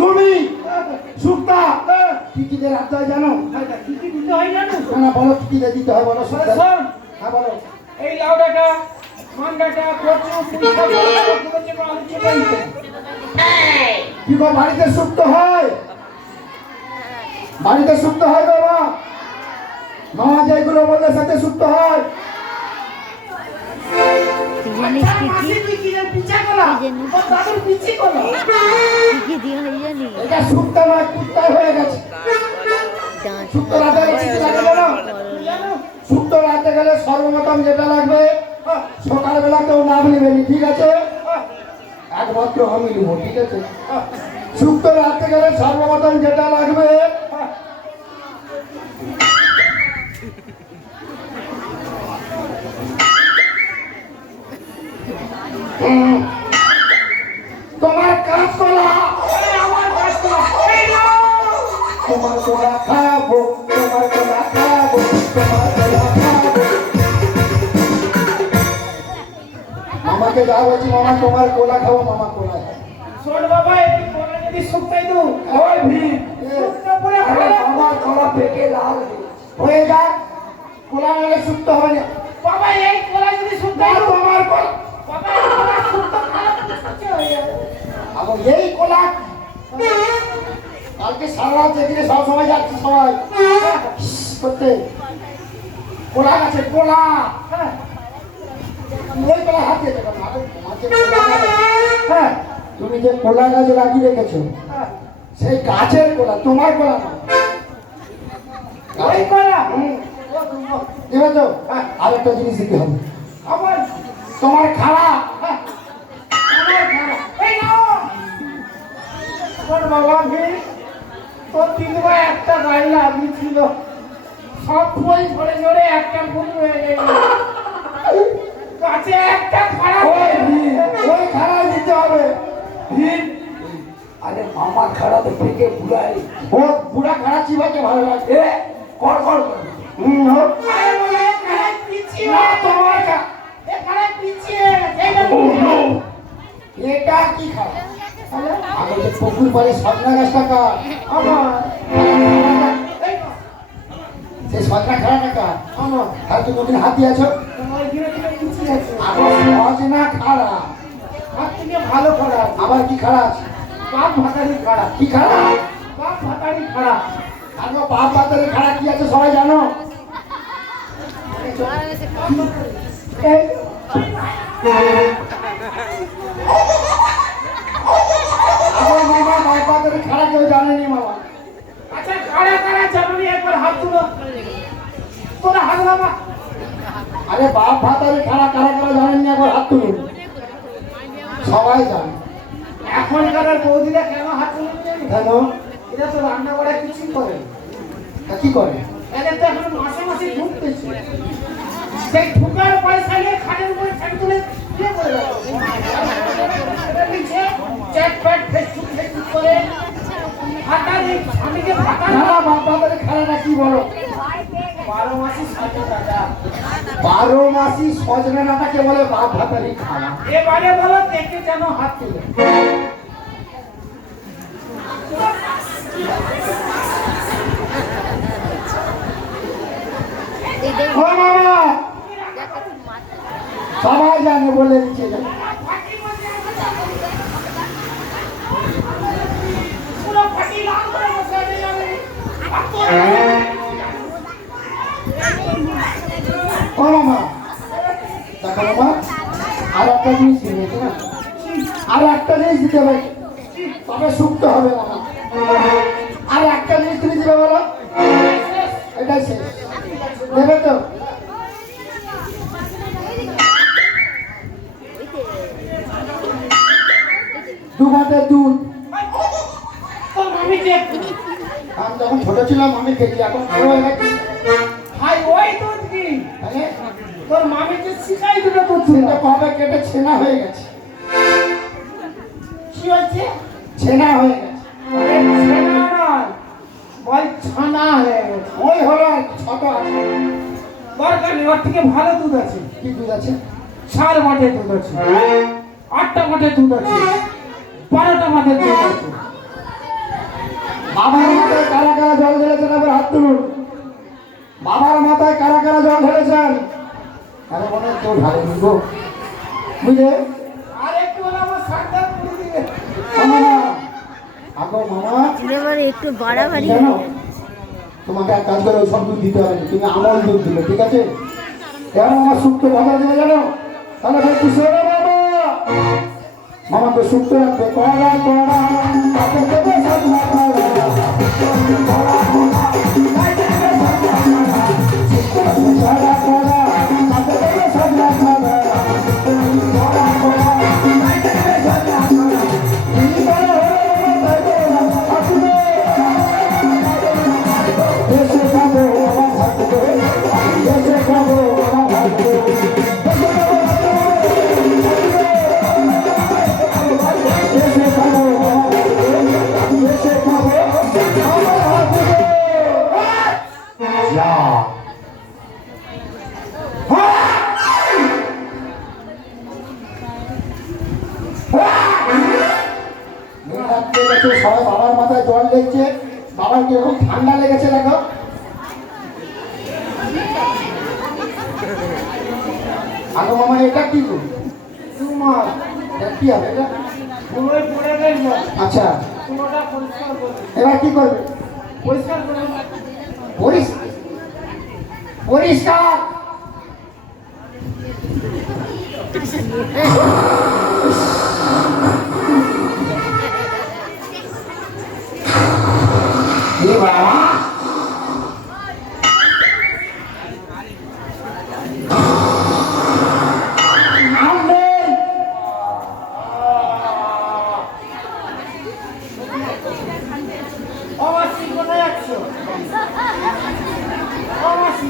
তুমি শুক্তা কি কি দিয়ে রাখতে হয় জানো? কি কি দিতে হয় জানো? না বলো কি দিয়ে দিতে হয় বলো। শোন হ্যাঁ বলো। এই লাউডাটা মান্ডাটা কচু পুষ্পা আলু চেপে দিতে। কি গো বাড়িতে শুক্ত হয়? বাড়িতে শুক্ত হয় বাবা? মামা যেগুলো বললে সাথে শুক্ত হয়? এটা শুক্ত নয়, কুত্তায় হয়ে গেছে। শুক্ত রাতে গেলে কি লাগে জানো? শুক্ত রাতে গেলে সর্বপ্রথম যেটা লাগবে, সকালবেলা কেউ নাম নেবেনি, ঠিক আছে? একমাত্র আমি নেবো, ঠিক আছে? শুক্ত রাতে গেলে সর্বপ্রথম যেটা লাগবে, তোমার কাঁচকলা। তোমার কলা খাবো, তোমার কলা খাবো, তোমার কলা খাবো। মামাকে যা বলছি, মামা তোমার কোলা খাবো, মামা কোলা খাবো। শোন বাবা, এই কোলা যদি শুকাই দু ওই ভিড় শুকনো পড়ে আরে মামার কোলা পেকে লাল হয়ে যাক, কোলা নালে শুক্ত হবে না। বাবা এই কোলা যদি শুকাই দু তোমার কোলা বাবা এই কোলা শুকনো খারাপ হয়ে যাবে। আবার এই কোলা কালকে সারা রাত যেদিনে সব সময় যাচ্ছি সবাই করতে কোলা গাছে কোলা। হ্যাঁ ওই কোলা হাত দিয়ে দেবেন। হ্যাঁ তুমি যে কোলা গাছে লাগিয়ে রেখেছো সেই গাছের কোলা, তোমার কোলা না। ওই কোলা দেবে তো? আর একটা জিনিস দিতে হবে আমার তোমার খাড়া। আমার খারাপ এই নাও শোন বাবা ভিড় তোর তিনবার একটা গাড়ি আপনি ছিল সব বই ধরে ধরে একটা ভুল হয়ে গেল কাছে একটা খারাপ ওই ওই খাড়া দিতে হবে। ভিড় আরে মামার খাড়া তো থেকে বুড়াই, ও বুড়া খাড়া চিবাকে ভালো লাগে। কর কর হোক। আরে বলে খারাপ পিছিয়ে না তোমার এ খারাপ পিছিয়ে এই না এটা কি খাওয়া? আগে যে পুকুর পাড়ে সজনা গাছটা কার? আমার সেই সজনা খাড়াটা কার? আমার। আর তুমি ওদিন হাতি আছো? তোমার ধীরে ধীরে পিছিয়ে আছে আবার সজনা খাড়া, হাত থেকে ভালো খারাপ আবার কি খাড়া আছে? বাপ ভাতারি খারাপ কি খাড়া? বাপ ভাতারি খারাপ আর বাপ বাতারে খাড়া কি আছে সবাই জানো? এই আমার মামা বাপ বাতারে খাড়া কেউ জানেনি মামা। আচ্ছা কারা কারা জানি একবার হাত তুলো তোরা হাত বাবা আরে বাপ ভাতারে খাড়া কারা কারা জানেননি একবার হাত তুলুন। সবাই জানে। এখনকার বৌদিরা কেন হাত তুলে জানি কেন? এরা তো রান্না করে কিছুই করে না। তা কি করে? এদের তো এখন মাসে মাসে ঢুকতেছে সেই ঢুকার পয়সা নিয়ে খাটের উপরে ছাড় তুলে দিয়ে করে দেবো এটা নিচে চ্যাট প্যাট ফেসবুক ফেসবুক করে ভাতারি স্বামীকে ভাতারি না বাপ বাতারে খাড়াটা কি বলো? 12 মাসই সাথে দাদা 12 মাসি সজনা ডাঁটাকে বলে বাপ ভাতারি খাড়া। এবারে বলো দেখে যেন হাত তুলে ও মামা সবাই জানে বলে দিচ্ছে যে পুরো ফাটি লাল করে বসে যাবে ও মামা দেখো মামা আর একটা জিনিস দিতে না, আর একটা জিনিস দিতে হবে তবে শুকতে হবে মামা। আর একটা জিনিস তুমি দিবে বলো, এটাই শেষ। দেবে তো? দু ভাতের দুধ। তোর মামি যে আমি যখন ছোট ছিলাম আমি খেয়েছি, এখন বড় হয়ে গেছি। ভাই ওই দুধ কি মানে তোর মামি যে শিখাই দিবে দুধ সেটা কবে কেটে ছেনা হয়ে গেছে। কি হয়েছে ছেনা হয়ে গেছে। আরে ছেনা নয় বল ছানা হয়ে গেছে ওই হলো আর কি, ছোট আছে। দরকার নেই ওর থেকে ভালো দুধ আছে কি দুধ আছে? 4 মাঠের দুধ আছে 8টা মাঠের দুধ আছে 12টা মাঠের দুধ আছে কেউ ঢালে দিব বুঝলে আর একটু হলে আমার সান্ডাল করে দিবে। মামা আগো মামা এবার একটু বাড়াবাড়ি জানো তোমাকে এক কাজ করে ওই সব দুধ দিতে হবে না, তুমি আমল দুধ দিলে ঠিক আছে কেন আমার শুক্তো ভালো দেবে জানো তাহলে ভাই খুশি হবে বাবা মামাকে শুক্তো রাখবে কড়া কড়া তাতে দেবে সাজনা কড়া কড়া কড়া তাতে দেবে সাজনা কড়া শুক্তো রাখবে কড়া কড়া তাতে দেবে সাজনা কড়া কড়া কড়া তাতে দেবে সাজনা কড়া এই কড়া হলো বাবা তাই তো আসবে এসে খাবো আমার থাকবে এসে খাবো আমার থাকবে এসে খাবো এসে খাবো আমার থাকবে যা সবাই বাবার মাথায় জল লেগছে বাবার কিরকম ঠান্ডা লেগেছে দেখো আগো মামা এটা কি গো তোমার এটা কি হবে এটা পুরোই পড়ে গেল, আচ্ছা পুরোটা পরিষ্কার করবে। এবার কি করবে পরিষ্কার করে পরিষ্কার এ বাবা অমাসি কোথায় যাচ্ছ? অমাসি